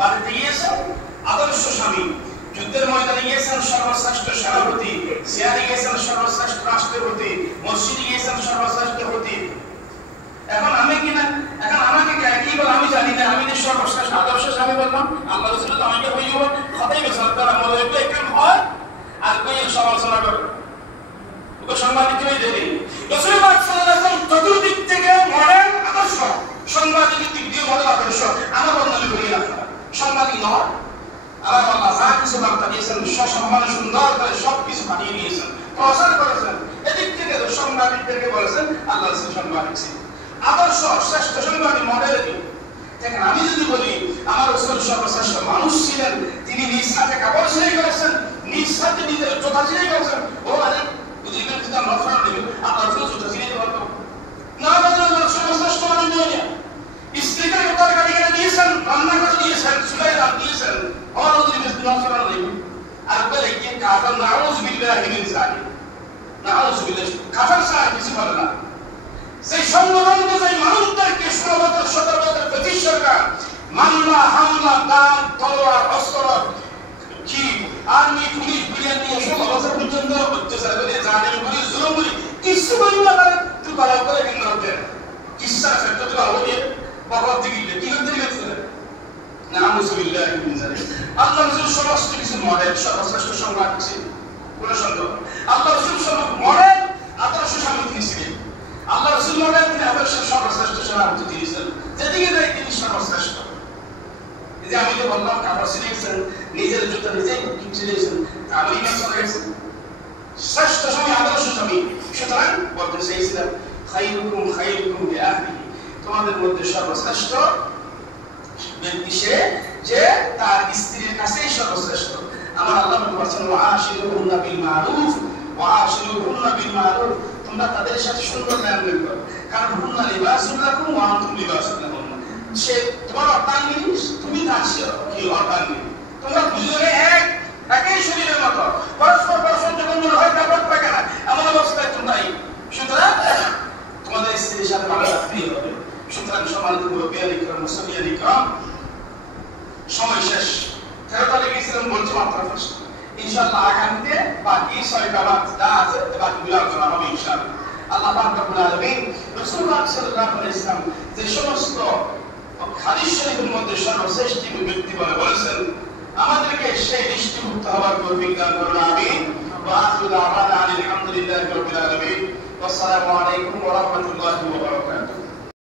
বাড়িতে গিয়েছেন আদর্শ স্বামী, যুদ্ধের ময়দানে গিয়েছেন সর্বশ্রেষ্ঠ সেনাপতি, চেয়ারে গিয়েছেন সর্বশ্রেষ্ঠ রাষ্ট্রপতি, মসজিদে গিয়েছেন সর্বশ্রেষ্ঠ খতিব। এখন আমি কিনা, এখন আমাকে কি বলে আমি জানি না, আমি যে সর্বশ্রেষ্ঠ আদর্শ স্বামী বললাম, আল্লাহ রাসূল তো আমাকে হয়ে যাব খতিব সরকার আমলে একদম হয় আর কই সমালোচনা করে ওকে সম্মানিত হয়ে দেবে। রাসূল পাক সাল্লাল্লাহু আলাইহি ওয়াসাল্লাম চতুর্দিক থেকে মডেল আদর্শ, সাংবাদিক দিক দিয়ে মডেল আদর্শ আমার বর্ণনা করি না, সাংবাদিক নয়। আমার আল্লাহ যা কিছু বার্তা দিয়েছেন সসম্মানে সুন্দর করে সবকিছু পাঠিয়ে দিয়েছেন, প্রচার করেছেন। এদিক থেকে সাংবাদিকদেরকে বলেছেন আল্লাহ রাসূল সাংবাদিক ছিলেন, আদর্শ শ্রেষ্ঠ সাংবাদিক মডেল। দেখেন আমি যদি বলি আমার রাসূল সর্বশ্রেষ্ঠ মানুষ ছিলেন, তিনি নিজ হাতে কাপড় সেলাই করেছেন, নিজ হাতে নিজের জুতা সেলাই করেছেন। ও আরে বুঝিবেন যদি আমরা ফেরত দেবেন আপনার জুতা সেলাই করতে না, সর্বশ্রেষ্ঠ মানুষ নয়। স্ত্রীকে তার গাড়ি কিনে দিয়েছেন, রান্না করে দিয়েছেন, চুলায় রান দিয়েছেন, আমার যদি নজর নেবেন আর বলে কি কাফের নাউজ বিল্লাহি মিন যালিক, নাউজ বিল্লাহি কাফের সাহেব কিছু বলে না। সেই সংগঠনকে সেই মানুষদেরকে 16 বছর 17 বছর ব্রিটিশ সরকার মামলা হামলা দান তলোয়ার অস্ত্র কি আর্মি পুলিশ বিলিয়ন নিয়ে 16 বছর পর্যন্ত অত্যাচার করে জালিম করে জুলুম করে কিছু বলতে পারে তুই বড় করে কেন করতে কিসা ফেরত তো হবে বাবা দিগিলে কি করতে গেছিল নাউজুবিল্লাহি মিন যালিক। আল্লাহ রাসূল সমস্ত কিছু মডেল সর্বশ্রেষ্ঠ সংবাদ ছিল কোন সন্দেহ। আল্লাহ রাসূল সমস্ত মডেল আদর্শ স্বামী ছিলেন। আল্লাহ রাসূল মডেল তিনি আদর্শ সর্বশ্রেষ্ঠ সেনাপতি দিয়েছেন, যেদিকে যাই তিনি সর্বশ্রেষ্ঠ। এই যে আমি যে বললাম কাপড় সিলেকশন, নিজের জুতা নিজেই সিলেকশন, আমি না সিলেকশন শ্রেষ্ঠ স্বামী আদর্শ স্বামী। সুতরাং বলতে চাইছিলাম খায়রুকুম খায়রুকুম লিআহলিহি, তোমাদের মধ্যে সর্বশ্রেষ্ঠ ব্যক্তি সে যে তার স্ত্রীর কাছেই সর্বশ্রেষ্ঠ। আমার আল্লাহ বলেছেন ওয়াশিরুহুন্না বিল মারুফ, ওয়াশিরুহুন্না বিল মারুফ, তোমরা তাদের সাথে সুন্দর লেনদেন করো, কারণ হুন্না লিবাসুল লাকুম ওয়া আনতুম লিবাসুল লাহুম। সে তোমার অর্ধাঙ্গিনী, তুমি তার কি অর্ধাঙ্গিনী, তোমরা দুজনে একই শরীরের মতো, পরস্পর পরস্পর যখন মনে হয় কাপড় পাকে না এমন অবস্থায় তোমরাই। সুতরাং তোমাদের স্ত্রীর সাথে ভালো রাখতেই হবে। সুতরাং সম্মানিত মুরব্বিয়ান ইকরাম, মুসল্লিয়ান ইকরাম, সময় শেষ, ফেরত লেগেছিলাম বলছি মাত্র ফার্স্ট। ইনশাআল্লাহ আগামীতে বাকি 6টা বাদ যা আছে বাকিগুলো আলোচনা হবে ইনশাআল্লাহ। আল্লাহ পাক রব্বুল আলামিন রাসূল পাক সাল্লাল্লাহু আলাইহি ওয়াসাল্লাম যে সমস্ত হাদিস শরীফের মধ্যে সর্বশ্রেষ্ঠ ব্যক্তি বলে বলেছেন, আমাদেরকে সেই দৃষ্টিভুক্ত হওয়ার তৌফিক দান করুন, আমিন। ওয়া আখিরু দাওয়ানা আলহামদুলিল্লাহি রাব্বিল আলামিন। ওয়াসসালামু আলাইকুম ওয়া রাহমাতুল্লাহি ওয়া বারাকাতুহু।